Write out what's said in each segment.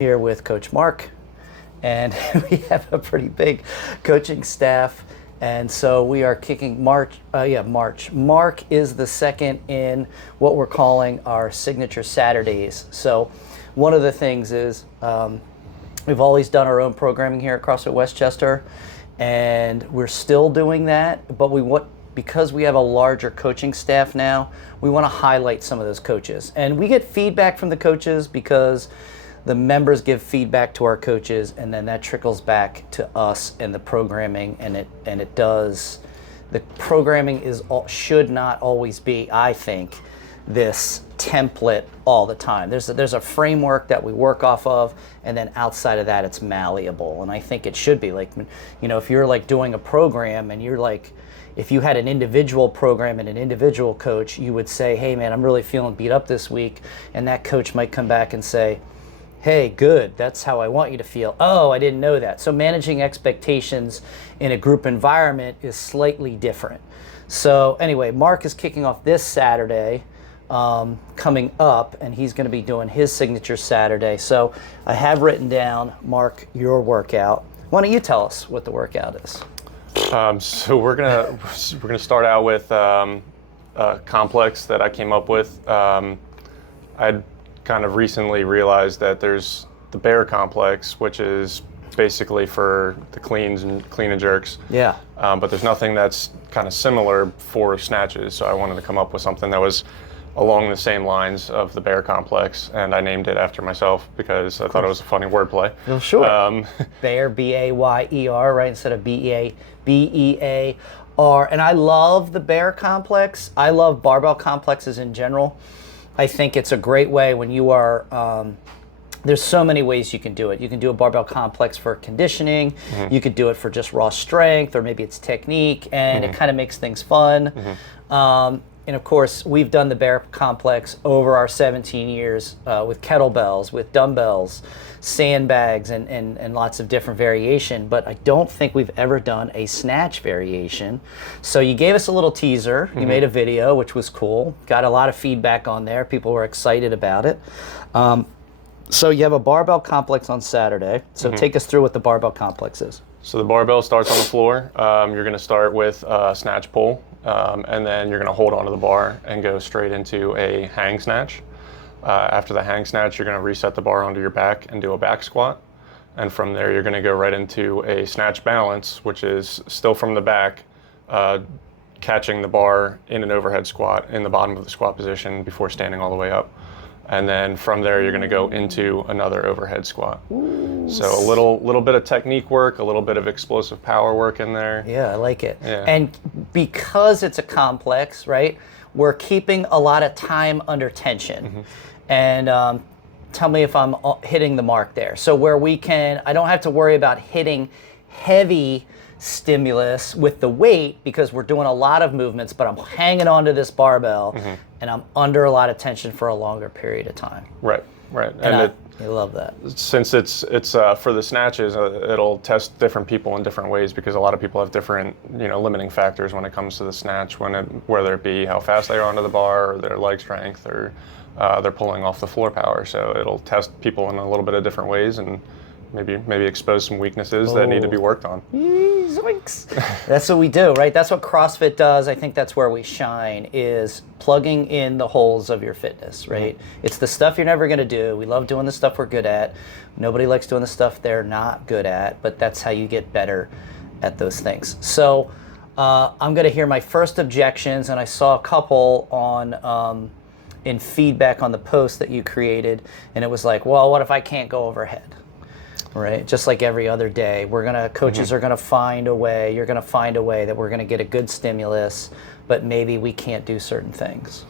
Here with Coach Mark, and we have a pretty big coaching staff, and so we are kicking March. Mark is the second in what we're calling our signature Saturdays. So one of the things is we've always done our own programming here at CrossFit Westchester, and we're still doing that, but because we have a larger coaching staff now, we want to highlight some of those coaches. And we get feedback from the coaches because the members give feedback to our coaches, and then that trickles back to us and the programming, and it does. The programming should not always be, I think, this template all the time. There's a framework that we work off of, and then outside of that, it's malleable. And I think it should be like, if you're like doing a program and you're like, if you had an individual program and an individual coach, you would say, hey man, I'm really feeling beat up this week, and that coach might come back and say, hey, good, that's how I want you to feel. Oh, I didn't know that. So managing expectations in a group environment is slightly different. So anyway, Mark is kicking off this Saturday coming up, and he's going to be doing his signature Saturday. So I have written down, Mark, your workout. Why don't you tell us what the workout is? So we're gonna start out with a complex that I came up with. I'd kind of recently realized that there's the bear complex, which is basically for the clean and jerks. Yeah. But there's nothing that's kind of similar for snatches. So I wanted to come up with something that was along the same lines of the bear complex, and I named it after myself because I thought it was a funny wordplay. Well, sure. Bear, B-A-Y-E-R, right, instead of B-E-A-R. And I love the bear complex. I love barbell complexes in general. I think it's a great way when you are, there's so many ways you can do it. You can do a barbell complex for conditioning. Mm-hmm. You could do it for just raw strength, or maybe it's technique, and it kind of makes things fun. Mm-hmm. And of course, we've done the bear complex over our 17 years with kettlebells, with dumbbells, sandbags, and lots of different variation, but I don't think we've ever done a snatch variation. So you gave us a little teaser. You made a video, which was cool. Got a lot of feedback on there. People were excited about it. So you have a barbell complex on Saturday. So take us through what the barbell complex is. So the barbell starts on the floor. You're going to start with a snatch pull, and then you're going to hold onto the bar and go straight into a hang snatch. After the hang snatch, you're going to reset the bar onto your back and do a back squat. And from there, you're going to go right into a snatch balance, which is still from the back, catching the bar in an overhead squat in the bottom of the squat position before standing all the way up. And then from there, you're going to go into another overhead squat. Ooh. So a little bit of technique work, a little bit of explosive power work in there. Yeah, I like it. Yeah. And because it's a complex, right, we're keeping a lot of time under tension. And tell me if I'm hitting the mark there. So where I don't have to worry about hitting heavy stimulus with the weight because we're doing a lot of movements, but I'm hanging onto this barbell and I'm under a lot of tension for a longer period of time. Right. And I love that. Since it's for the snatches, it'll test different people in different ways because a lot of people have different limiting factors when it comes to the snatch, whether it be how fast they are onto the bar, or their leg strength, or they're pulling off the floor power. So it'll test people in a little bit of different ways and maybe expose some weaknesses that need to be worked on. Zoinks. That's what we do, right? That's what CrossFit does. I think that's where we shine, is plugging in the holes of your fitness, right? It's the stuff you're never going to do. We love doing the stuff we're good at. Nobody likes doing the stuff they're not good at, but that's how you get better at those things. So I'm going to hear my first objections, and I saw a couple on in feedback on the post that you created, and it was like, well, what if I can't go overhead? Right, just like every other day, coaches are gonna find a way. You're gonna find a way that we're gonna get a good stimulus, but maybe we can't do certain things.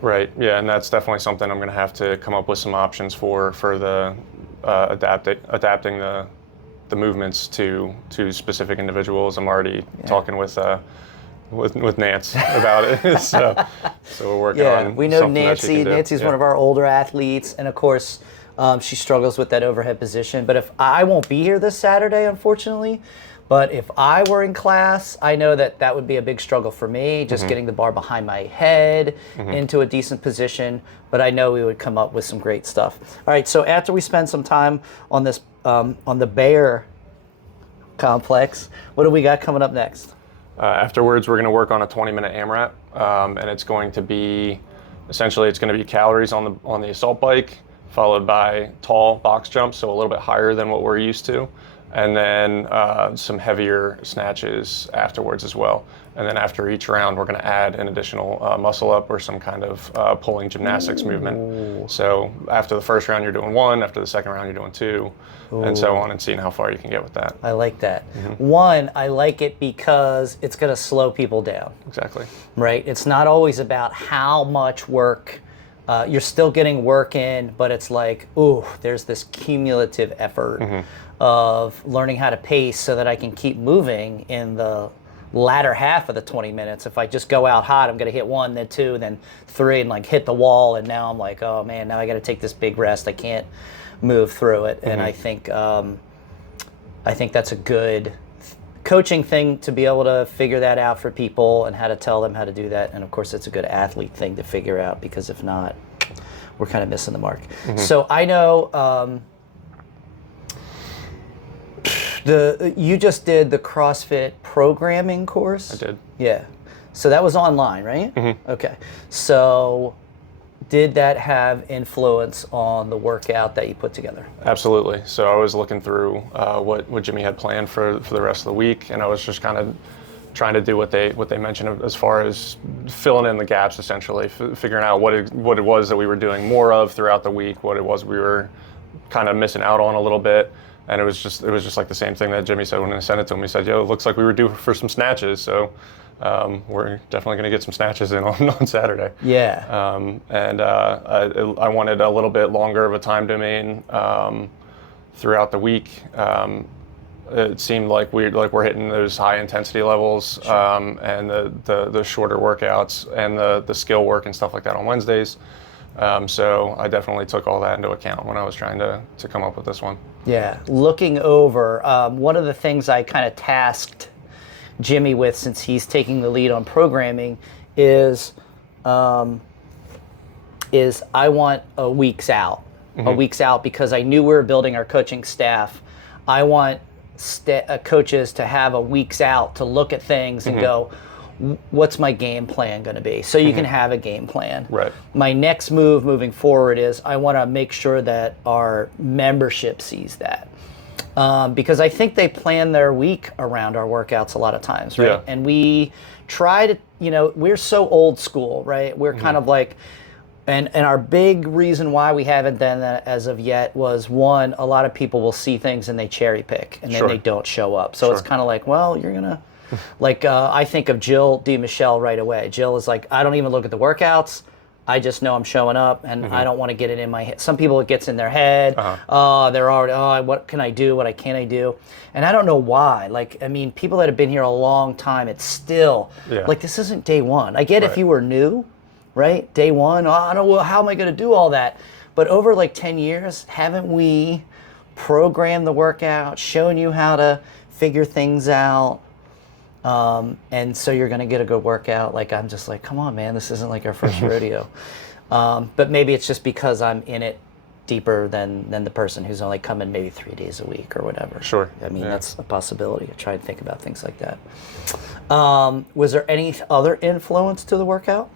Right. Yeah, and that's definitely something I'm gonna have to come up with some options for the adapting the movements to specific individuals. I'm already talking with Nance about it, so we're working on. Yeah, we know Nancy. Nancy's one of our older athletes, and of course. She struggles with that overhead position, but if I won't be here this Saturday, unfortunately, But if I were in class, I know that that would be a big struggle for me, just getting the bar behind my head into a decent position. But I know we would come up with some great stuff. All right, so after we spend some time on this, on the bear complex, what do we got coming up next? Afterwards, we're going to work on a 20-minute AMRAP, and it's going to be, essentially, it's going to be calories on the assault bike, followed by tall box jumps, so a little bit higher than what we're used to, and then some heavier snatches afterwards as well. And then after each round, we're going to add an additional muscle up or some kind of pulling gymnastics movement. So after the first round, you're doing 1. After the second round, you're doing 2, and so on, and seeing how far you can get with that. I like that. One, I like it because it's going to slow people down. Exactly. Right? It's not always about how much work. You're still getting work in, but it's like, ooh, there's this cumulative effort of learning how to pace so that I can keep moving in the latter half of the 20 minutes. If I just go out hot, I'm going to hit 1, then 2, then 3, and like hit the wall. And now I'm like, oh man, now I got to take this big rest. I can't move through it. And I think that's a good coaching thing to be able to figure that out for people and how to tell them how to do that. And of course, it's a good athlete thing to figure out, because if not, we're kind of missing the mark. So I know you just did the CrossFit programming course? I did. Yeah. So that was online, right? Okay. So did that have influence on the workout that you put together? Absolutely. So I was looking through what Jimmy had planned for the rest of the week, and I was just kind of trying to do what they mentioned as far as filling in the gaps, essentially, figuring out what it was that we were doing more of throughout the week, what it was we were kind of missing out on a little bit. And it was just like the same thing that Jimmy said when I sent it to him. He said, "Yo, it looks like we were due for some snatches, so we're definitely going to get some snatches in on Saturday." Yeah. I wanted a little bit longer of a time domain throughout the week. It seemed like we're hitting those high intensity levels, and the shorter workouts and the skill work and stuff like that on Wednesdays. So I definitely took all that into account when I was trying to come up with this one. Yeah, looking over, one of the things I kind of tasked Jimmy with, since he's taking the lead on programming, is I want a week's out. A week's out, because I knew we were building our coaching staff. I want coaches to have a week's out to look at things and go, what's my game plan going to be? So you can have a game plan. Right. My next move moving forward is I want to make sure that our membership sees that. Because I think they plan their week around our workouts a lot of times, right? Yeah. And we try to, we're so old school, right? We're kind of like, and our big reason why we haven't done that as of yet was, one, a lot of people will see things and they cherry pick and then they don't show up. So it's kind of like, well, you're going to, like, I think of Jill D. Michelle right away. Jill is like, I don't even look at the workouts. I just know I'm showing up, and I don't want to get it in my head. Some people, it gets in their head. They're already, what can I do? What can't I do? And I don't know why. Like, I mean, people that have been here a long time, it's still, like, this isn't day one. I get if you were new, right? Day one, I don't know, how am I going to do all that? But over like 10 years, haven't we programmed the workout, shown you how to figure things out? And so you're going to get a good workout. Like, I'm just like, come on, man, this isn't like our first rodeo. But maybe it's just because I'm in it deeper than the person who's only coming maybe 3 days a week or whatever. Sure. I mean, that's a possibility. I try and think about things like that. Was there any other influence to the workout?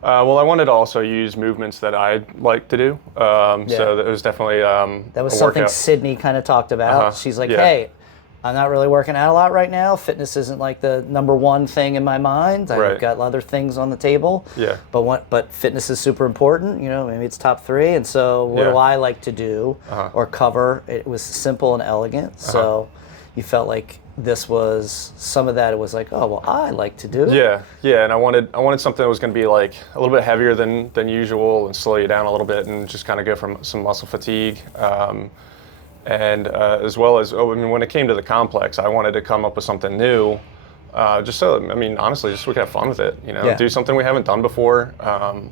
Well, I wanted to also use movements that I like to do. So that was definitely that was something workout. Sydney kind of talked about. She's like, hey, I'm not really working out a lot right now. Fitness isn't like the number one thing in my mind. I've got other things on the table. Yeah. But fitness is super important. Maybe it's top 3. And so what do I like to do or cover? It was simple and elegant. So you felt like this was some of that. It was like, oh, well, I like to do. Yeah. And I wanted something that was going to be like a little bit heavier than usual and slow you down a little bit and just kind of go from some muscle fatigue. And as well as, when it came to the complex, I wanted to come up with something new, just so, honestly, just so we could have fun with it, do something we haven't done before,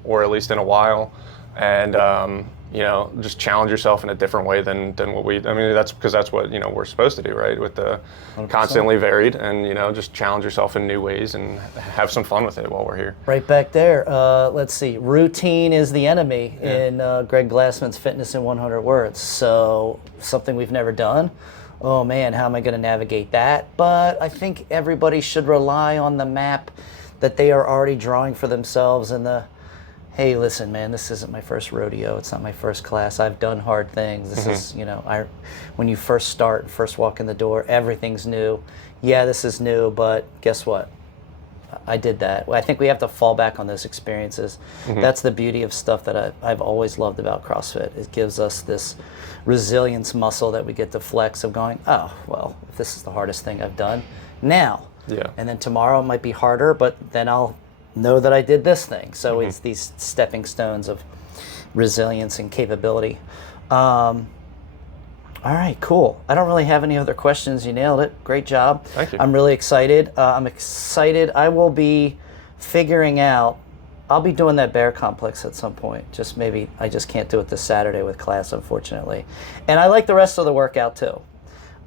or at least in a while, and just challenge yourself in a different way than that's because that's what, we're supposed to do, right? With the 100%. constantly varied and, just challenge yourself in new ways and have some fun with it while we're here. Right back there. Let's see. Routine is the enemy in Greg Glassman's Fitness in 100 Words. So something we've never done. Oh man, how am I going to navigate that? But I think everybody should rely on the map that they are already drawing for themselves and hey, listen, man, this isn't my first rodeo. It's not my first class. I've done hard things. This is, when you first start, first walk in the door, everything's new. Yeah, this is new, but guess what? I did that. I think we have to fall back on those experiences. That's the beauty of stuff that I've always loved about CrossFit. It gives us this resilience muscle that we get to flex of going, oh, well, if this is the hardest thing I've done, now. Yeah. And then tomorrow it might be harder, but then I'll know that I did this thing. So it's these stepping stones of resilience and capability. All right, cool. I don't really have any other questions. You nailed it. Great job. Thank you. I'm really excited. I'm excited. I will be figuring out, I'll be doing that bear complex at some point. I just can't do it this Saturday with class, unfortunately. And I like the rest of the workout too.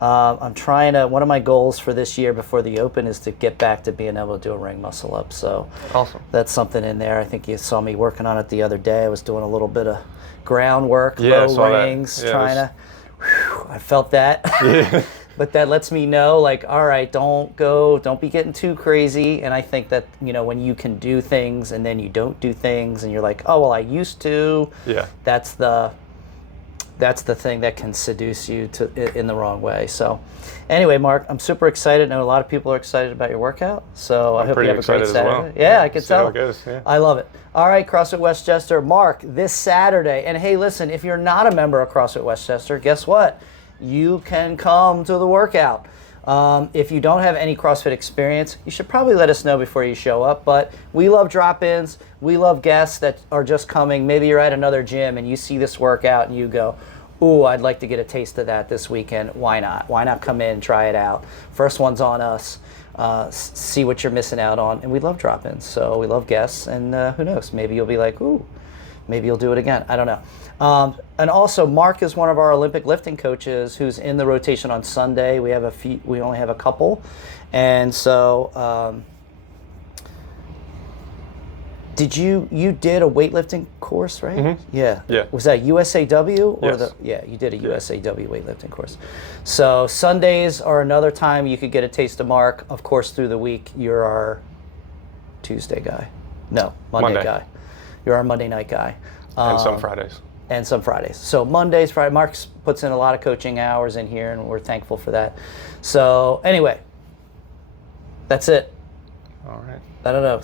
I'm trying to, one of my goals for this year before the Open is to get back to being able to do a ring muscle up. So awesome. That's something in there. I think you saw me working on it the other day. I was doing a little bit of groundwork, low rings, trying to, I felt that. Yeah. But that lets me know, like, all right, don't be getting too crazy. And I think that, when you can do things and then you don't do things and you're like, oh, well, I used to. Yeah. That's the thing that can seduce you in the wrong way. So anyway, Mark, I'm super excited. I know a lot of people are excited about your workout. So I hope you have a great Saturday. Well. Yeah, I can tell. How it goes. Yeah. I love it. All right, CrossFit Westchester. Mark, this Saturday. And hey, listen, if you're not a member of CrossFit Westchester, guess what? You can come to the workout. If you don't have any CrossFit experience, you should probably let us know before you show up. But we love drop-ins. We love guests that are just coming. Maybe you're at another gym and you see this workout and you go, ooh, I'd like to get a taste of that this weekend. Why not? Why not come in, try it out? First one's on us. See what you're missing out on. And we love drop-ins. So we love guests. And who knows? Maybe you'll be like, ooh, maybe you'll do it again. I don't know. And also, Mark is one of our Olympic lifting coaches who's in the rotation on Sunday. We only have a couple. And so you did a weightlifting course, right? Yeah. Was that USAW or yes. You did a USAW weightlifting course. So Sundays are another time you could get a taste of Mark. Of course, through the week, you're our Tuesday guy. No, Monday guy. You're our Monday night guy. And some Fridays. And some Fridays. So Mondays, Friday, Mark puts in a lot of coaching hours in here, and we're thankful for that. So anyway, that's it. All right. I don't know.